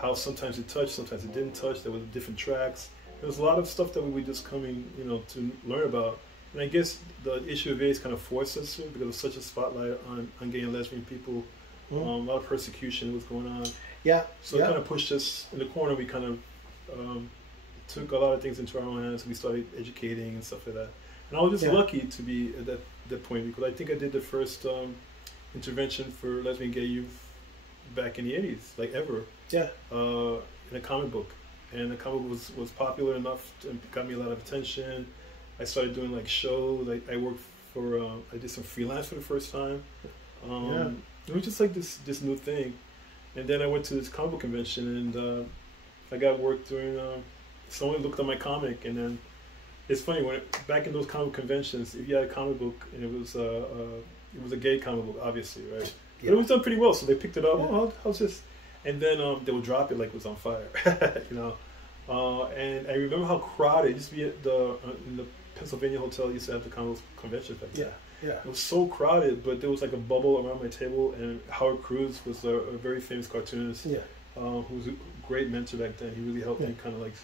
how sometimes it touched, sometimes it didn't touch. There were different tracks. There was a lot of stuff that we were just coming, to learn about. And I guess the issue of AIDS kind of forced us to, because there was such a spotlight on gay and lesbian people. A lot of persecution was going on. Yeah. So it kind of pushed us in the corner. We kind of took a lot of things into our own hands. We started educating and stuff like that. And I was just lucky to be at that point, because I think I did the first intervention for lesbian gay youth back in the 80s, like ever. Yeah. In a comic book. And the comic book was popular enough to got me a lot of attention. I started doing like shows. I worked for, I did some freelance for the first time. It was just like this new thing. And then I went to this comic book convention, and I got work doing, someone looked at my comic, and then it's funny, back in those comic conventions, if you had a comic book and it was a gay comic book, obviously, right? Yeah. But it was done pretty well, so they picked it up. Oh, how's this? And then they would drop it like it was on fire, And I remember how crowded it used to be at in the Pennsylvania hotel. Used to have the comic convention back then. Yeah. It was so crowded, but there was like a bubble around my table, and Howard Cruz was a very famous cartoonist. Who was a great mentor back then. He really helped me kind of like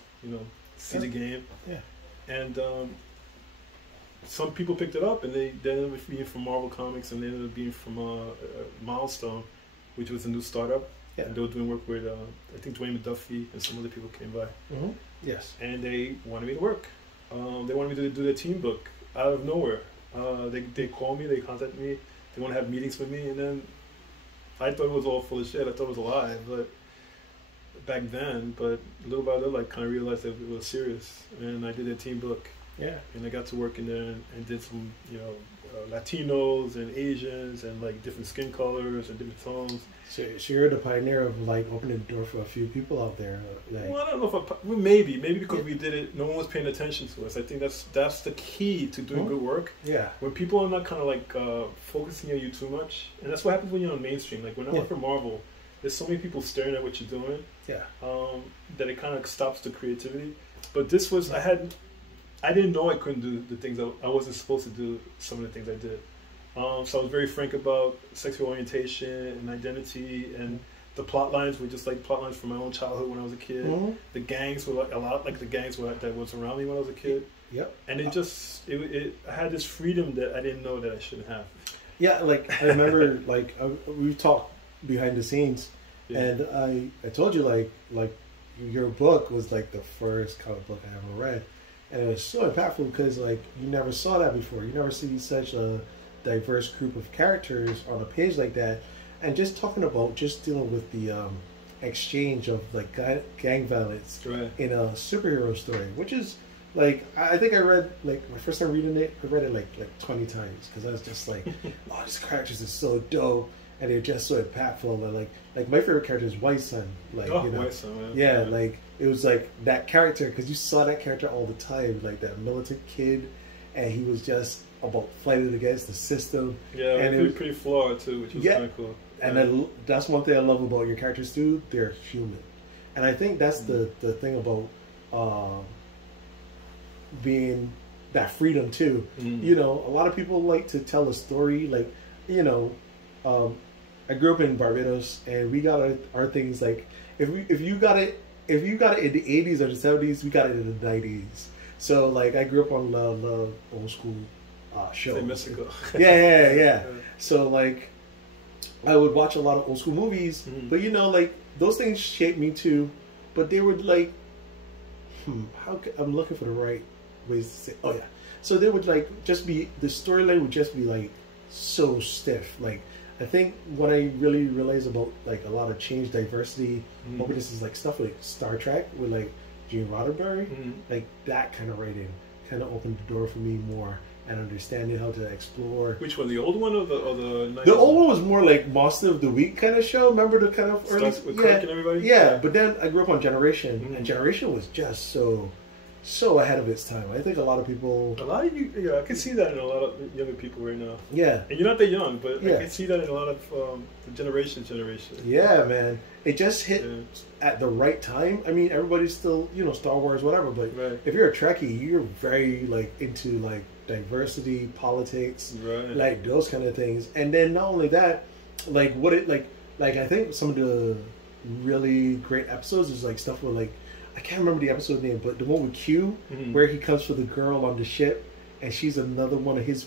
see the game. And some people picked it up, and they ended up being from Marvel Comics, and they ended up being from Milestone, which was a new startup. And they were doing work with, I think, Dwayne McDuffie and some other people came by. Yes. And they wanted me to work. They wanted me to do their team book out of nowhere. They called me, they contacted me, they want to have meetings with me, and then I thought it was all full of shit. I thought it was a lie, but back then, but little by little, I kind of realized that it was serious, and I did a team book. And I got to work in there and did some, Latinos and Asians and like different skin colors and different tones. So you're the pioneer of like opening the door for a few people out there. Like. Well, I don't know if maybe because we did it, no one was paying attention to us. I think that's the key to doing good work. When people are not kind of like focusing on you too much, and that's what happens when you're on mainstream. Like when I work for Marvel, there's so many people staring at what you're doing. That it kind of stops the creativity. But this was I didn't know I couldn't do the things I wasn't supposed to do. Some of the things I did. So I was very frank about sexual orientation and identity, and the plot lines were just like plot lines from my own childhood when I was a kid. The gangs were like a lot like the gangs that was around me when I was a kid. And it I had this freedom that I didn't know that I shouldn't have. Like I remember we talked behind the scenes, and I told you like your book was like the first comic book I ever read. And it was so impactful because, like, you never saw that before. You never see such a diverse group of characters on a page like that. And just talking about just dealing with the exchange of, like, gang violence in a superhero story, which is, like, I think I read, like, my first time reading it, I read it, like 20 times because I was just like, oh, these characters are so dope. And they're just so impactful. And like my favorite character is White Sun. Like, White Sun, man. Like it was like that character because you saw that character all the time, like that militant kid, and he was just about fighting against the system. And it was pretty flawed too, which was kind of cool. And that's one thing I love about your characters too. They're human, and I think that's the thing about being that freedom too. A lot of people like to tell a story, like I grew up in Barbados, and we got our things like if you got it in the 80s or the 70s, we got it in the 90s. So like I grew up on the old school shows. Mexico. Yeah. So like I would watch a lot of old school movies, but like those things shaped me too. But they would like, I'm looking for the right ways to say. So they would like just be the storyline would just be like so stiff, like. I think what I really realized about like a lot of change, diversity, openness is like stuff like Star Trek with like Gene Roddenberry, like that kind of writing kind of opened the door for me more and understanding how to explore. Which one, the old one or the The old one was more like Monster of the Week kind of show. Remember the kind of early with Kirk and everybody? Yeah, but then I grew up on Generation, and Generation was just so ahead of its time. I think a lot of people... I can see that in a lot of younger people right now. Yeah. And you're not that young, but I can see that in a lot of the generation. Yeah, man. It just hit at the right time. I mean, everybody's still, Star Wars, whatever, but if you're a Trekkie, you're very, like, into, like, diversity, politics, like, those kind of things. And then not only that, like, I think some of the really great episodes is like stuff with like, I can't remember the episode name, but the one with Q, where he comes for the girl on the ship, and she's another one of his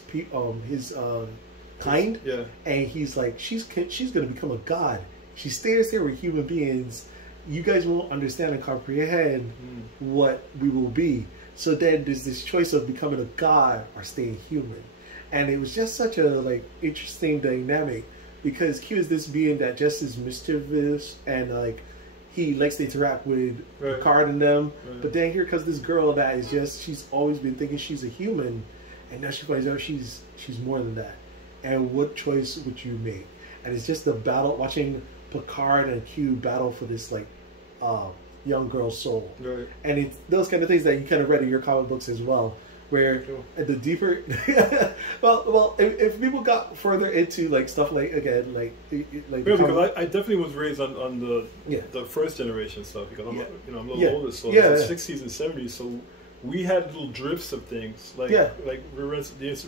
kind, and he's like, she's gonna become a god. She stays there with human beings. You guys won't understand and comprehend what we will be. So then there's this choice of becoming a god or staying human, and it was just such a like interesting dynamic because Q is this being that just is mischievous and like he likes to interact with Picard and them, but then here comes this girl that is just, she's always been thinking she's a human, and now she finds out she's more than that. And what choice would you make? And it's just the battle, watching Picard and Q battle for this like young girl's soul, and it's those kind of things that you kind of read in your comic books as well, where the deeper well if people got further into like stuff like again like because I definitely was raised on the first generation stuff, because I'm I'm a little older, so the 60s and 70s, so we had little drifts of things like the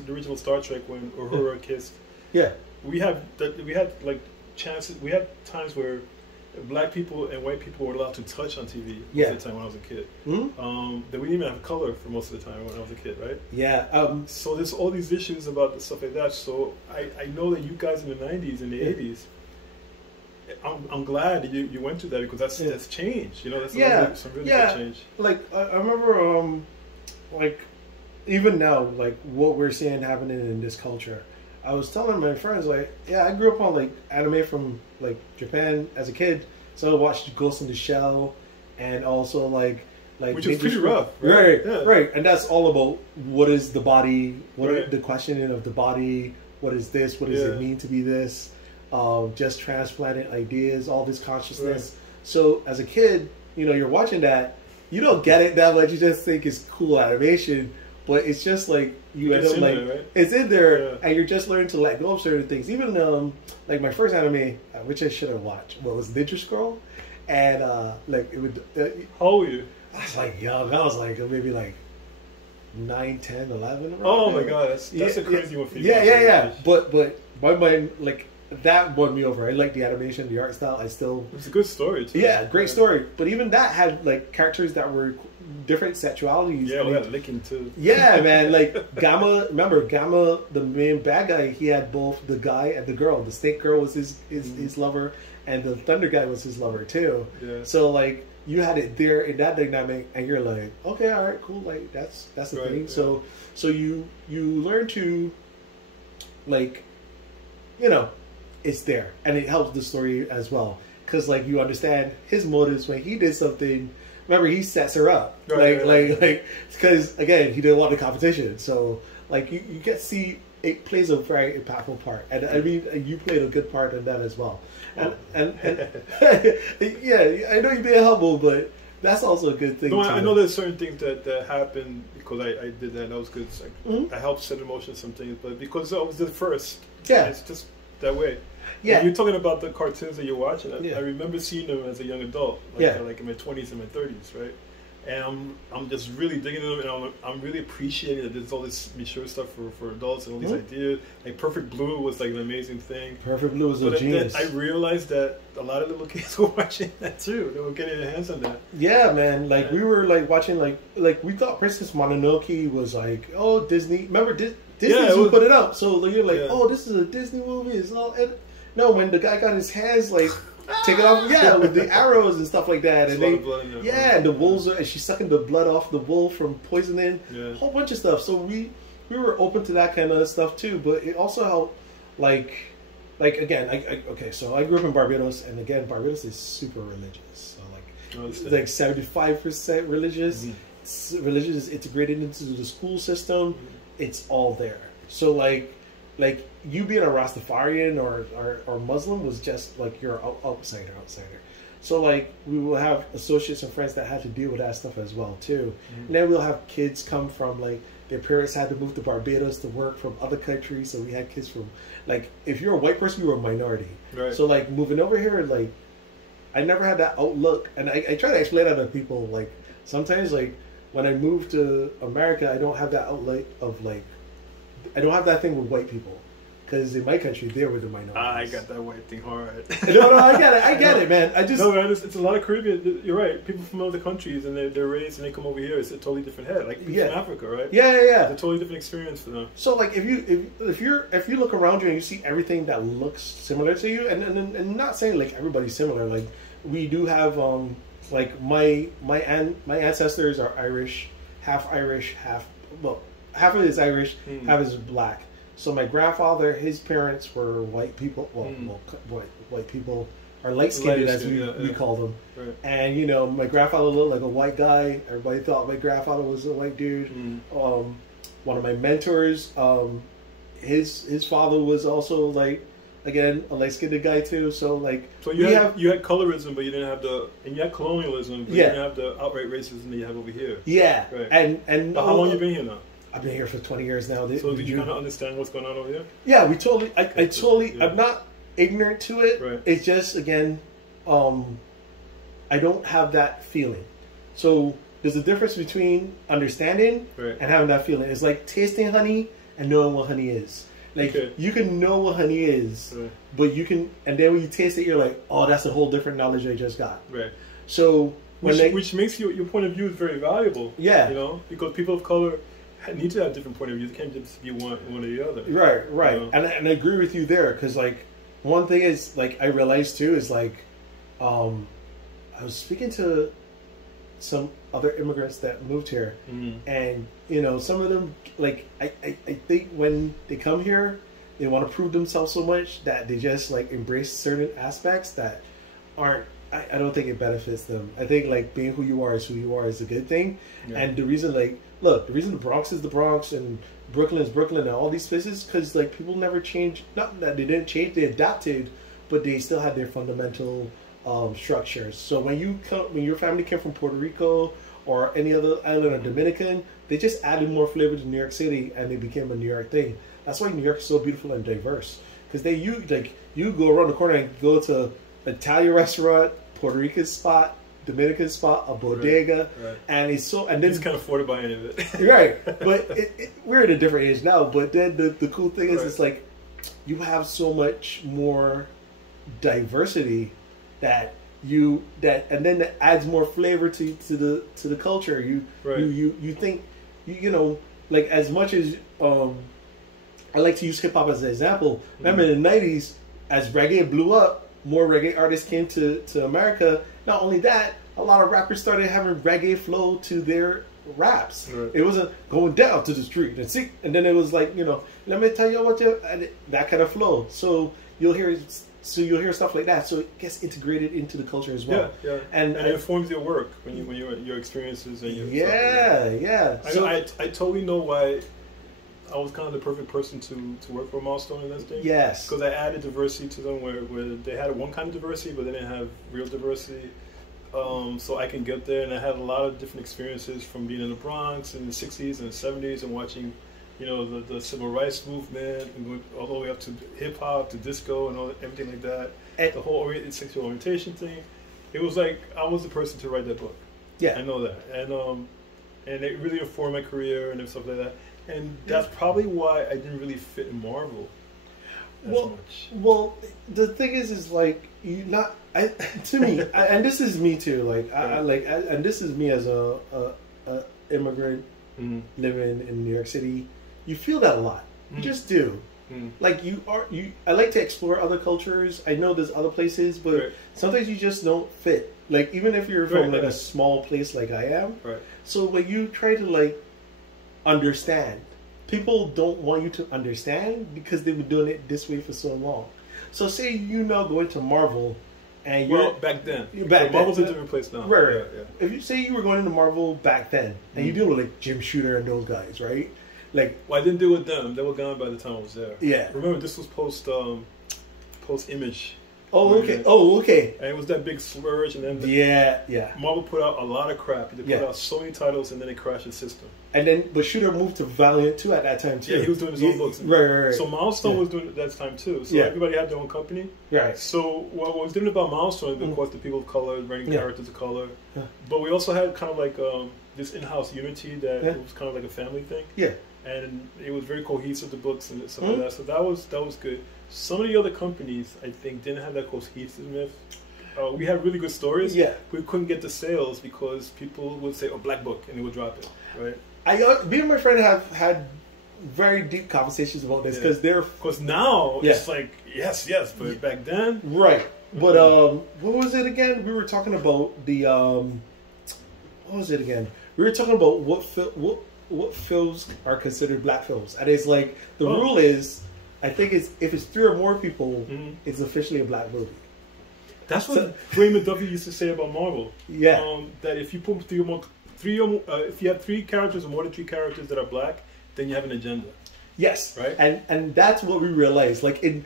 original Star Trek when Uhura kissed. We had like chances, we had times where black people and white people were allowed to touch on TV most of the time when I was a kid. That we didn't even have color for most of the time when I was a kid, right? So there's all these issues about stuff like that. So I know that you guys in the 90s and the 80s, I'm glad that you went through that, because that's changed. You know, that's some really good change. Like I remember, like even now, like what we're seeing happening in this culture. I was telling my friends, like, I grew up on like anime from like Japan as a kid, so I watched Ghost in the Shell, and also like which is pretty rough, right, and that's all about what is the body, the questioning of the body, what is this, what does it mean to be this, just transplanted ideas, all this consciousness. So as a kid, you know, you're watching that, you don't get it that much, you just think it's cool animation. But it's just like you end up like it's in there, and you're just learning to let go of certain things. Even like my first anime, which I should have watched, was Ninja Scroll, and like it would. How old were you? I was like young. I was like maybe like 9, 10, 11. Oh my god, that's a crazy one for you. But my mind, like, that won me over. I like the animation, the art style. It was a good story too. Great story. But even that had like characters that were different sexualities. Yeah, we had licking too. Yeah, man. Like Gamma, remember Gamma, the main bad guy, he had both the guy and the girl. The snake girl was his lover, and the thunder guy was his lover too. Yeah. So like you had it there in that dynamic, and you're like, okay, all right, cool. Like that's the thing. Yeah. So you learn to, like, you know, it's there, and it helps the story as well, because like you understand his motives when he did something. Remember, he sets her up, like because again, he didn't want the competition. So like you get to see it plays a very impactful part, and I mean you played a good part in that as well. And yeah, I know you're being humble, but that's also a good thing. No, I know there's certain things that happened because I did that. And that was good. It's like, I helped set in motion some things, but because I was the first, it's just that way. Yeah, when you're talking about the cartoons that you're watching. I remember seeing them as a young adult, like in my 20s and my 30s, right? And I'm just really digging them, and I'm really appreciating that there's all this mature stuff for adults and all these ideas. Like Perfect Blue was like an amazing thing. Perfect Blue was a genius. Then I realized that a lot of little kids were watching that too. They were getting their hands on that. Yeah, man. Like we were like watching like we thought Princess Mononoke was like, oh, Disney. Remember Disney who put it out. So you're like, oh, this is a Disney movie. It's all. No, when the guy got his hands like taken off, with the arrows and stuff like that, and and the wolves and she's sucking the blood off the wolf from poisoning, a whole bunch of stuff. So we were open to that kind of stuff too, but it also helped, like again, so I grew up in Barbados, and again, Barbados is super religious. So like 75% religious. Religion is integrated into the school system. It's all there. So like you being a Rastafarian or Muslim was just like you're an outsider. So like we will have associates and friends that had to deal with that stuff as well too. And then we'll have kids come from like their parents had to move to Barbados to work from other countries. So we had kids from like if you're a white person, you were a minority. Right. So like moving over here, like I never had that outlook, and I try to explain that to people. Like sometimes like when I move to America, I don't have that outlook of like I don't have that thing with white people. because in my country they were the minorities. I got that white thing hard. No, I get it, man. No, man, it's a lot of Caribbean. You're right. People from other countries and they're raised and they come over here. It's a totally different head. Like people from Africa, right? Yeah. It's a totally different experience for them. So like if you look around you and you see everything that looks similar to you, and not saying like everybody's similar. Like we do have like my ancestors are Irish, half of it is Irish, half is black. So my grandfather, his parents were white people. White people are light-skinned, as we call them. Right. And you know, my grandfather looked like a white guy. Everybody thought my grandfather was a white dude. One of my mentors, his father was also like, again, a light-skinned guy too. So like, you had colorism, but you didn't have you had colonialism, but you didn't have the outright racism that you have over here. Yeah, right. And but how long you been here now? I've been here for 20 years now. So do you kind of understand what's going on over here? Yeah, we totally. I totally. I'm not ignorant to it. Right. It's just again, I don't have that feeling. So there's a difference between understanding and having that feeling. It's like tasting honey and knowing what honey is. Like you can know what honey is, but you can, and then when you taste it, you're like, oh, that's a whole different knowledge I just got. Right. So which makes your point of view is very valuable. Yeah. You know, because people of color need to have different point of views. It can't just be one or the other. Right. You know? And I agree with you there, because like one thing is like I realized too is like I was speaking to some other immigrants that moved here, and you know, some of them, like I think when they come here, they want to prove themselves so much that they just like embrace certain aspects that aren't. I don't think it benefits them. I think like being who you are is a good thing. And the reason, like, look, the reason the Bronx is the Bronx and Brooklyn is Brooklyn and all these places, because like people never change. Not that they didn't change, they adapted, but they still had their fundamental structures. So when your family came from Puerto Rico or any other island or Dominican, they just added more flavor to New York City and they became a New York thing. That's why New York is so beautiful and diverse. Because you go around the corner and go to Italian restaurant, Puerto Rican spot, Dominican spot, a bodega, and it's so, and then you just can't afford to buy any of it. Right, but we're at a different age now. But then the cool thing is, it's like you have so much more diversity and then that adds more flavor to the culture. You think you know, like, as much as I like to use hip hop as an example. Remember in the '90s, as reggae blew up, more reggae artists came to America. Not only that, a lot of rappers started having reggae flow to their raps. Right. It wasn't going down to the street and then it was like, you know, let me tell you that kind of flow. So you'll hear stuff like that. So it gets integrated into the culture as well. Yeah. And it informs your work when your experiences and your stuff. So I totally know why I was kind of the perfect person to work for Milestone in that thing. Yes. Because I added diversity to them where they had one kind of diversity, but they didn't have real diversity. So I can get there, and I had a lot of different experiences from being in the Bronx in the 60s and the 70s and watching, you know, the civil rights movement and going all the way up to hip-hop, to disco and everything like that. And the whole sexual orientation thing. It was like I was the person to write that book. Yeah. I know that. And it really informed my career and stuff like that. And that's probably why I didn't really fit in Marvel as much. Well, the thing is like to me, and this is me too. Like and this is me as a immigrant living in New York City. You feel that a lot. You just do. Like I like to explore other cultures. I know there's other places, but sometimes you just don't fit. Like even if you're from a small place like I am. Right. So when you try to like understand, people don't want you to understand because they've been doing it this way for so long. So say you now go into Marvel and back then Marvel's a different place now. Right. Yeah. If you say you were going into Marvel back then and you deal with like Jim Shooter and those guys, right? Like, I didn't deal with them. They were gone by the time I was there. Yeah. Remember, this was post Image. Oh, okay. Oh, okay. And it was that big splurge, and then Marvel put out a lot of crap. They put out so many titles, and then they crashed the system. And then, but Shooter moved to Valiant too at that time too. Yeah, he was doing his own books. Right. So Milestone was doing it at that time too. So everybody had their own company. Right. So what was different about Milestone, of course, the people of color, writing characters of color. Yeah. But we also had kind of like this in-house unity that was kind of like a family thing. Yeah. and it was very cohesive, the books and stuff like that. So that was good. Some of the other companies, I think, didn't have that cohesiveness. We had really good stories. Yeah, we couldn't get the sales because people would say, "Oh, Black Book," and they would drop it. Right. Me and my friend have had very deep conversations about this because now it's like yes, but back then, right? But what was it again? We were talking about the what was it again? We were talking about what films are considered black films, and it's like the rule is, I think it's if it's 3 or more people, it's officially a black movie. That's what Raymond Duffy used to say about Marvel. Yeah, that if you put if you have 3 characters or more than 3 characters that are black, then you have an agenda. Yes, right, and that's what we realized. Like in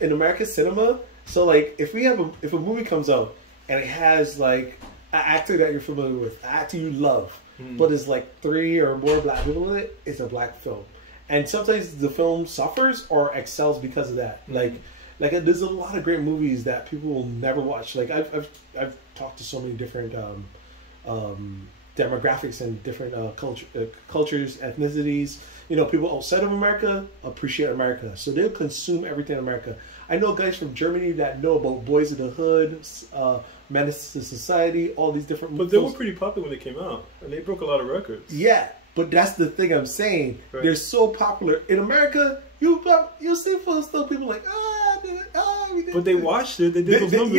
American cinema, so like if a movie comes out and it has like an actor that you're familiar with, an actor you love, but it's like 3 or more black people in it, it's a black film. And sometimes the film suffers or excels because of that. Like there's a lot of great movies that people will never watch. Like I've talked to so many different demographics and different cultures, ethnicities. You know, people outside of America appreciate America, so they'll consume everything in America. I know guys from Germany that know about Boys in the Hood, Menace to Society, all these different movies. But they were pretty popular when they came out, and they broke a lot of records. Yeah, but that's the thing I'm saying. Right. They're so popular in America. You'll see people like but they watched it. They did those numbers.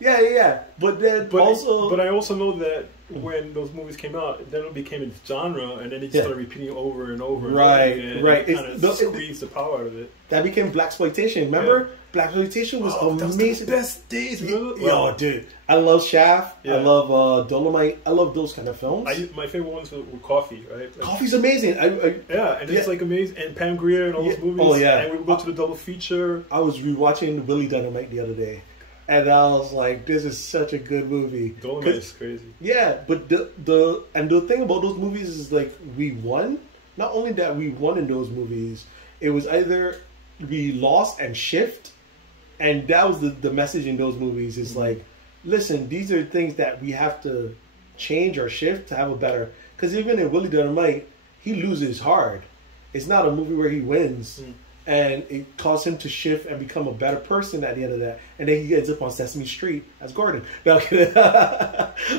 Yeah. But I also know that when those movies came out, then it became a genre, and then they just started repeating it over and over. Right. It kind of squeezed the power out of it. That became blaxploitation. Remember, blaxploitation was amazing. That was the best days. Remember? Yo, dude, I love Shaft. Yeah. I love Dolomite. I love those kind of films. My favorite ones were Coffee. Right? Like, Coffee's amazing. It's like amazing. And Pam Grier and all those movies. Oh yeah. And we would go to the double feature. I was rewatching Willie Dynamite the other day, and I was like, "This is such a good movie." Dolomite is crazy. Yeah, but the thing about those movies is like we won. Not only that we won in those movies, it was either we lost and shift, and that was the message in those movies is like, listen, these are things that we have to change or shift to have a better. Because even in Willie Dynamite, he loses hard. It's not a movie where he wins. And it caused him to shift and become a better person at the end of that. And then he ends up on Sesame Street as Gordon. No,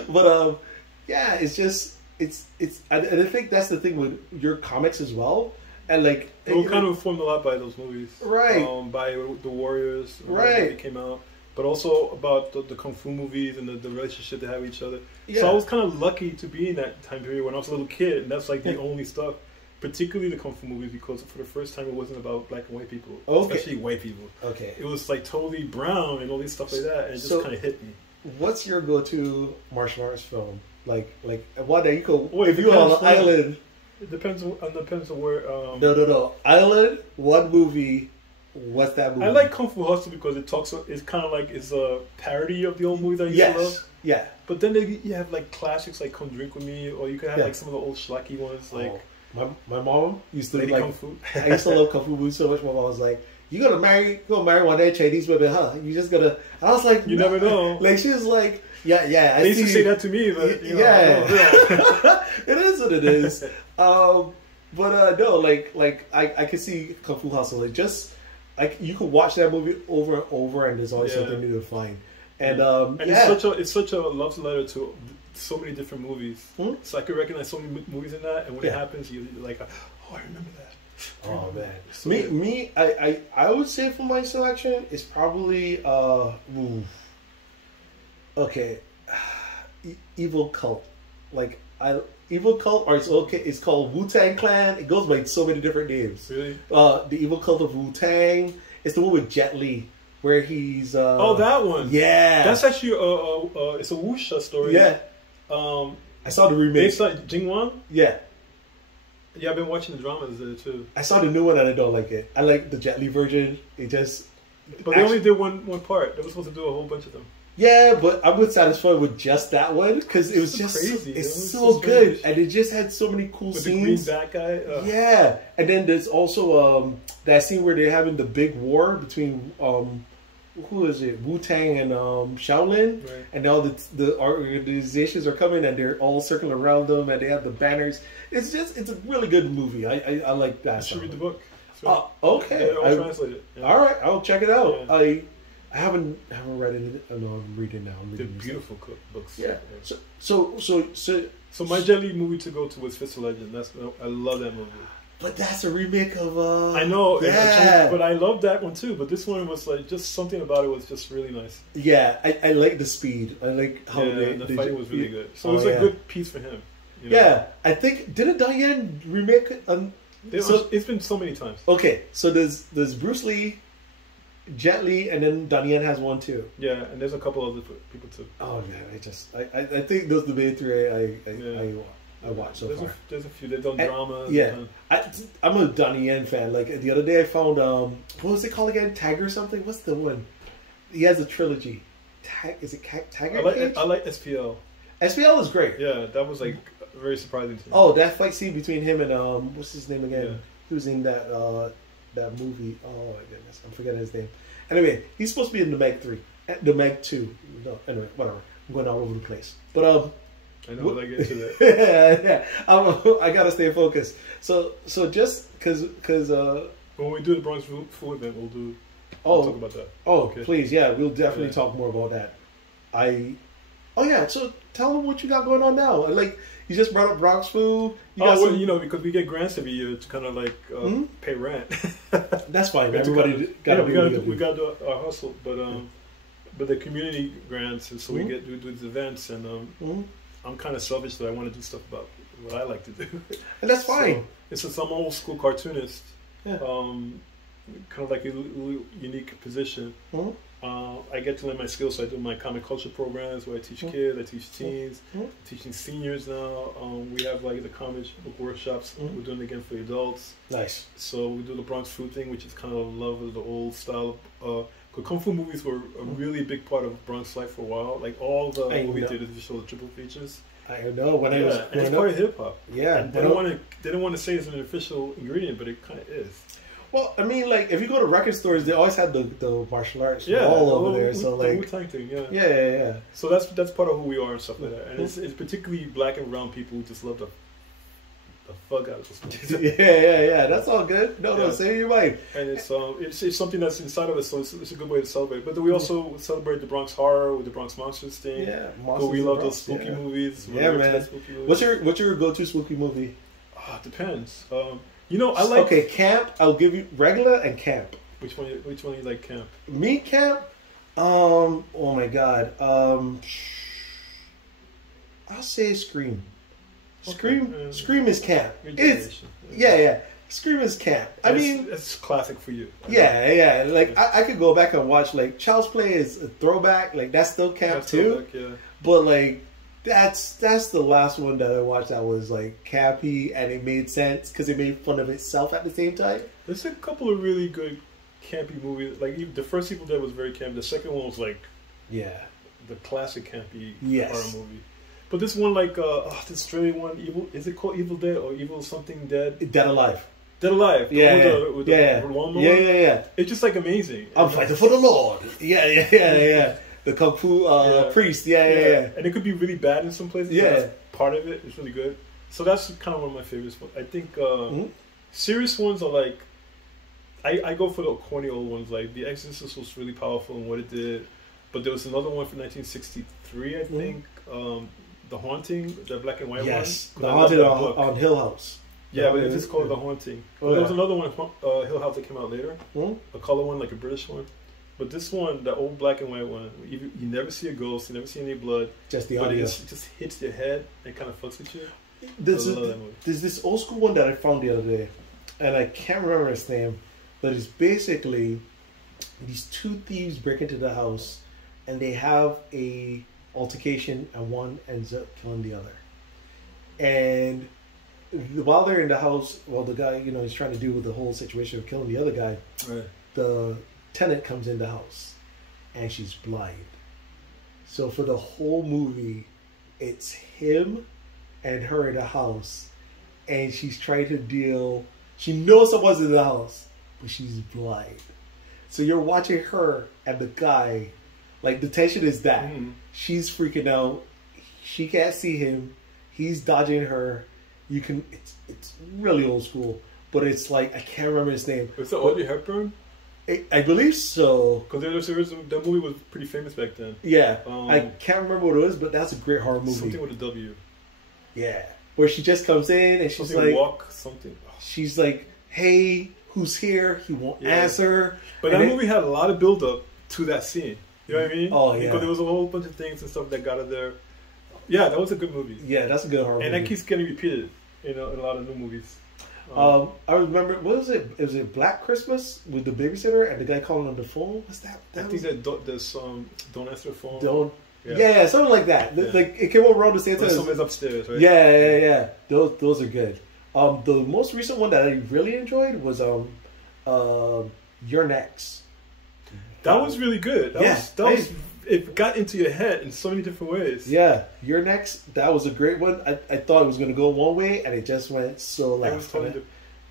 but yeah, it's just I think that's the thing with your comics as well. And like they were kind of informed a lot by those movies, right? By the Warriors, right? They came out, but also about the kung fu movies and the relationship they have with each other. Yeah. So I was kind of lucky to be in that time period when I was a little kid, and that's like the only stuff. Particularly the kung fu movies, because for the first time it wasn't about black and white people, especially white people. Okay, it was like totally brown and all these stuff like that, and it just kind of hit me. What's your go-to martial arts film? Like one that you could if you're on an island. It depends on where. No. Island. One movie. What's that movie? I like Kung Fu Hustle because it's kind of like it's a parody of the old movies I used to love. Yeah. But then you have like classics like Come Drink With Me, or you could have like some of the old schlocky ones like. My mom used to Lady like Kung Fu. I used to love Kung Fu movies so much. My mom was like, "You gonna marry one of that Chinese women, huh? You just gonna." I was like, "You never know." Like she was like, "Yeah." They used to say that to me, but it is what it is. But no, like I can see Kung Fu Hustle. Like just like you could watch that movie over and over, and there's always something new to find. And it's such a love letter to so many different movies. So I could recognize so many movies in that, and when it happens, you're like, oh, I remember that. Oh man, so me, I would say for my selection, it's probably okay, Evil Cult, Evil Cult, or it's called Wu-Tang Clan. It goes by so many different names. Really? The Evil Cult of Wu-Tang. It's the one with Jet Li, where he's that one. Yeah, that's actually it's a wuxia story. Yeah. I saw the remake. Based on Jing Wang? Yeah. Yeah, I've been watching the dramas there too. I saw the new one and I don't like it. I like the Jet Li version. It just... But they only did one part. They were supposed to do a whole bunch of them. Yeah, but I was satisfied with just that one because it was just crazy. It's so good, and it just had so many cool scenes. The green back guy. Yeah, and then there's also that scene where they're having the big war between who is it? Wu-Tang and Shaolin, right. and all the organizations are coming and they're all circling around them and they have the banners. It's a really good movie. I like that. You should read the book. Okay. They're all translated. Yeah. All right, I'll check it out. Yeah. I haven't read it. Oh, no, I'm reading now. They're beautiful books. Yeah. So my jelly movie to go to was Fist of Legend. I love that movie. But that's a remake of. I know. Yeah. But I love that one too. But this one was like just something about it was just really nice. Yeah, I like the speed. I like how the fighting was really good. So it was a good piece for him. You know? Yeah, I think didn't Diane remake it? It's been so many times. Okay, so there's Bruce Lee, Jet Li, and then Diane has one too. Yeah, and there's a couple other people too. Oh yeah, I think those are the main three I watched so far. There's a few. They've done drama. Yeah, I'm a Donnie Yen fan. Like the other day, I found what was it called again? Tag or something? What's the one? He has a trilogy. Is it Tag? I like SPL. SPL is great. Yeah, that was like very surprising to me. Oh, that fight scene between him and what's his name again? Yeah. Who's in that movie? Oh my goodness, I'm forgetting his name. Anyway, he's supposed to be in the Meg 3, the Meg 2. No, anyway, whatever. I'm going all over the place, but I know when I get to that. yeah. I gotta stay focused. So just because when we do the Bronx Food event, we'll talk about that. Oh, okay. Please, yeah, we'll definitely talk more about that. So tell them what you got going on now. Like you just brought up Bronx Food. Because we get grants every year to kind of like pay rent. That's fine. we Everybody got to do our hustle, but the community grants, and so we do these events, and I'm kind of selfish that I want to do stuff about what I like to do, and that's fine. So I'm an old school cartoonist, yeah. Kind of like a unique position. I get to learn my skills, so I do my comic culture programs where I teach kids, I teach teens, teaching seniors now. We have like the comic book workshops. We're doing it again for adults. Nice. So we do the Bronx Food thing, which is kind of love of the old style. Kung Fu movies were a really big part of Bronx life for a while. Like all the movie theaters, they show the triple features. I know when I was and it's part of hip hop. Yeah, and they don't want to say it's an official ingredient, but it kind of is. Well, I mean, like if you go to record stores, they always have the martial arts all over there. So like Wu-Tang thing, yeah. So that's part of who we are and stuff like that. And it's particularly black and brown people who just love the fuck out of this movie. yeah. That's all good. No, say your mind. And it's something that's inside of us, so it's a good way to celebrate. But then we also celebrate the Bronx horror with the Bronx Monsters thing. Yeah, we love those spooky movies. Yeah, man. What's your go-to spooky movie? It depends. I like camp. I'll give you regular and camp. Which one you like? Camp. Me camp. Oh my god. I'll say Scream. Okay. Scream is camp. It's Scream is camp. I mean, it's classic for you. Yeah. Like I could go back and watch like Child's Play is a throwback. Like that's still camp too. Throwback, but like that's the last one that I watched that was like campy and it made sense because it made fun of itself at the same time. There's a couple of really good campy movies. Like the first Evil Dead was very campy. The second one was like the classic campy horror movie. But this one, like this Australian one, is it called Evil Dead or Evil something Dead? Dead Alive. Dead Alive. With the lawnmower. Yeah. It's just like amazing. I'm fighting for the Lord. Yeah. The Kung Fu priest. Yeah. And it could be really bad in some places. Yeah. But that's part of it. It's really good. So that's kind of one of my favorites. I think serious ones are like, I go for the corny old ones. Like The Exorcist was really powerful in what it did. But there was another one from 1963, I think. The Haunting, the black and white one. Yes, The Haunted on Hill House. Yeah, but it's just called The Haunting. There was another one, Hill House, that came out later. A color one, like a British one. But this one, the old black and white one, you never see a ghost, you never see any blood. Just the audio. But it just hits your head and kind of fucks with you. I love that movie. There's this old school one that I found the other day, and I can't remember its name, but it's basically these two thieves break into the house, and they have a altercation, and one ends up killing the other. And while they're in the house, the guy, he's trying to deal with the whole situation of killing the other guy. Right. The tenant comes in the house, and she's blind. So for the whole movie, it's him and her in the house, and she's trying to deal. She knows someone's in the house, but she's blind. So you're watching her and the guy, like the tension is that she's freaking out. She can't see him. He's dodging her. You can. It's really old school, but it's like I can't remember his name. Was it Audrey Hepburn? I believe so. Because that movie was pretty famous back then. Yeah, I can't remember what it was, but that's a great horror movie. Something with a W. Yeah, where she just comes in and she's like, walk something. She's like, "Hey, who's here?" He won't answer. But that movie had a lot of build up to that scene. You know what I mean? Oh yeah. Because there was a whole bunch of things and stuff that got her there. Yeah, that was a good movie. Yeah, that's a good horror movie. And that keeps getting repeated, in a lot of new movies. I remember, what was it? It was a Black Christmas with the babysitter and the guy calling on the phone. What's that? I think that there's Don't Answer the Phone. Don't. Yeah, something like that. Yeah. Like it came around the same time. Somebody's upstairs, right? Yeah. Those are good. The most recent one that I really enjoyed was You're Next. That was really good. That was it got into your head in so many different ways. Yeah, You're Next. That was a great one. I thought it was going to go one way, and it just went so left. It was totally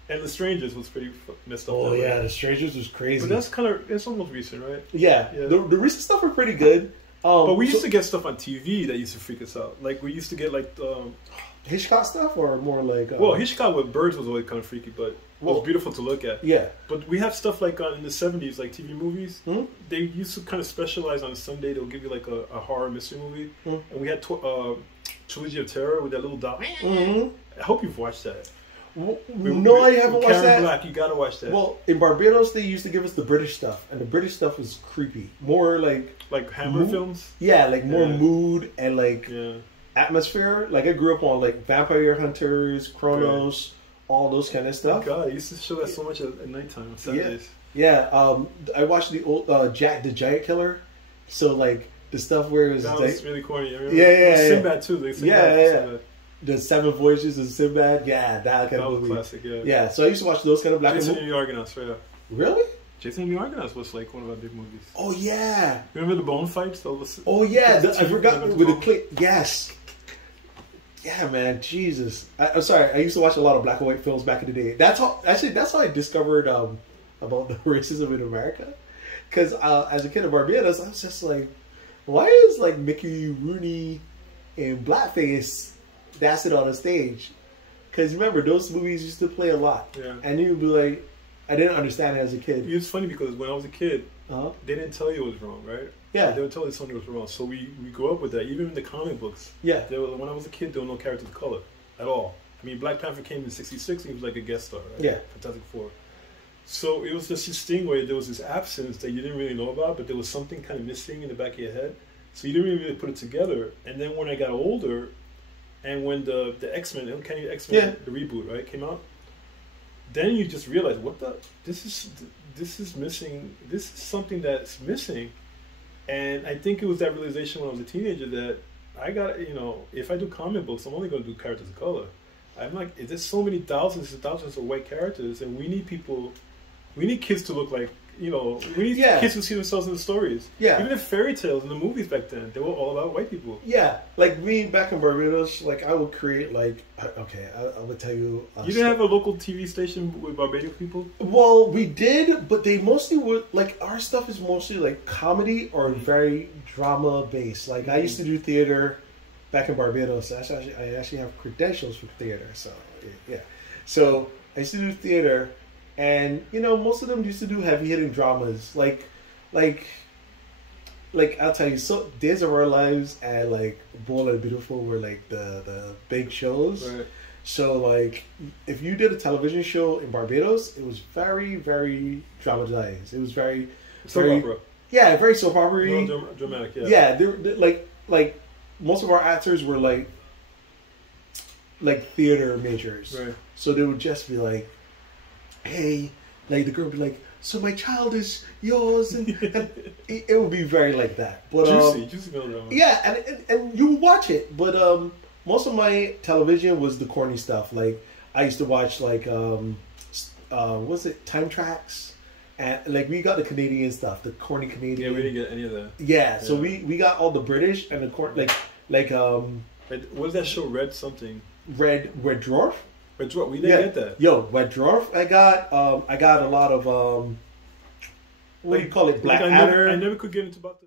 and The Strangers was pretty messed up. Oh yeah, The Strangers was crazy. But it's almost recent, right? Yeah. The recent stuff were pretty good. But we used to get stuff on TV that used to freak us out. Like we used to get like Hitchcock stuff, or more like Hitchcock with birds was always kind of freaky, but it was beautiful to look at. Yeah. But we have stuff like in the 70s, like TV movies. They used to kind of specialize on a Sunday. They'll give you like a horror mystery movie, and we had Trilogy of Terror with that little dot. I hope you've watched that. No, I haven't watched that. Black, you gotta watch that. Well, in Barbados, they used to give us the British stuff, and the British stuff was creepy. More like Hammer films. Yeah, like more mood and like atmosphere. Like I grew up on like Vampire Hunters, Chronos, all those kind of stuff. Oh God, I used to show that so much at nighttime on Saturdays. Yeah. I watched the old Jack the Giant Killer. So like the stuff where it was that was really corny. Yeah. Sinbad too. Yeah. The Seven Voyages of Sinbad. Yeah, that kind of movie. That was classic. Yeah. Yeah. So I used to watch those kind of black. Jason and the Argonauts, right? Really? Jason and the Argonauts was like one of our big movies. Oh yeah. Remember the bone fights? Oh yeah. I forgot with the click. Yes. Yeah, man, Jesus. I'm sorry. I used to watch a lot of black and white films back in the day. That's how I discovered about the racism in America. Because as a kid in Barbados, I was just like, why is like Mickey Rooney and blackface dancing on a stage? Because remember, those movies used to play a lot. Yeah. And you'd be like, I didn't understand it as a kid. It's funny because when I was a kid, they didn't tell you it was wrong, right? Yeah. They would tell you something was wrong. So we grew up with that. Even in the comic books. Yeah. When I was a kid, there were no characters of color at all. I mean, Black Panther came in '66 and he was like a guest star, right? Yeah. Fantastic Four. So it was just this thing where there was this absence that you didn't really know about, but there was something kind of missing in the back of your head. So you didn't really put it together. And then when I got older, and when the X-Men, the reboot, right, came out, then you just realize, this is missing. This is something that's missing. And I think it was that realization when I was a teenager that I got, if I do comic books, I'm only going to do characters of color. I'm like, there's so many thousands and thousands of white characters, and we need kids to look like, we need kids to see themselves in the stories. Yeah. Even the fairy tales in the movies back then, they were all about white people. Yeah. Like me back in Barbados, like I would create like, okay, I would tell you. You didn't have a local TV station with Barbadian people? Well, we did, but they mostly would, like our stuff is mostly like comedy or very drama based. Like I used to do theater back in Barbados. I actually have credentials for theater. So yeah. So I used to do theater. And most of them used to do heavy-hitting dramas, like I'll tell you, so Days of Our Lives and like Bold and Beautiful were like the big shows. Right. So like, if you did a television show in Barbados, it was very, very dramatized. It was very soap opera. Yeah, very soap opera. Dramatic. Yeah. Yeah, they're like most of our actors were like theater majors. Right. So they would just be like, hey, like the girl would be like, so my child is yours, and it would be very like that. But juicy melodrama. Yeah, and you would watch it, but most of my television was the corny stuff. Like I used to watch like what's it, Time Tracks, and like we got the Canadian stuff, the corny Canadian. Yeah, we didn't get any of that. Yeah, so we got all the British and the corny like what was that show? Red something. Red Dwarf. Red Dwarf. We didn't get that. Yo, Red Dwarf. I got a lot of what do you call it, Black like Adder? I never could get into about the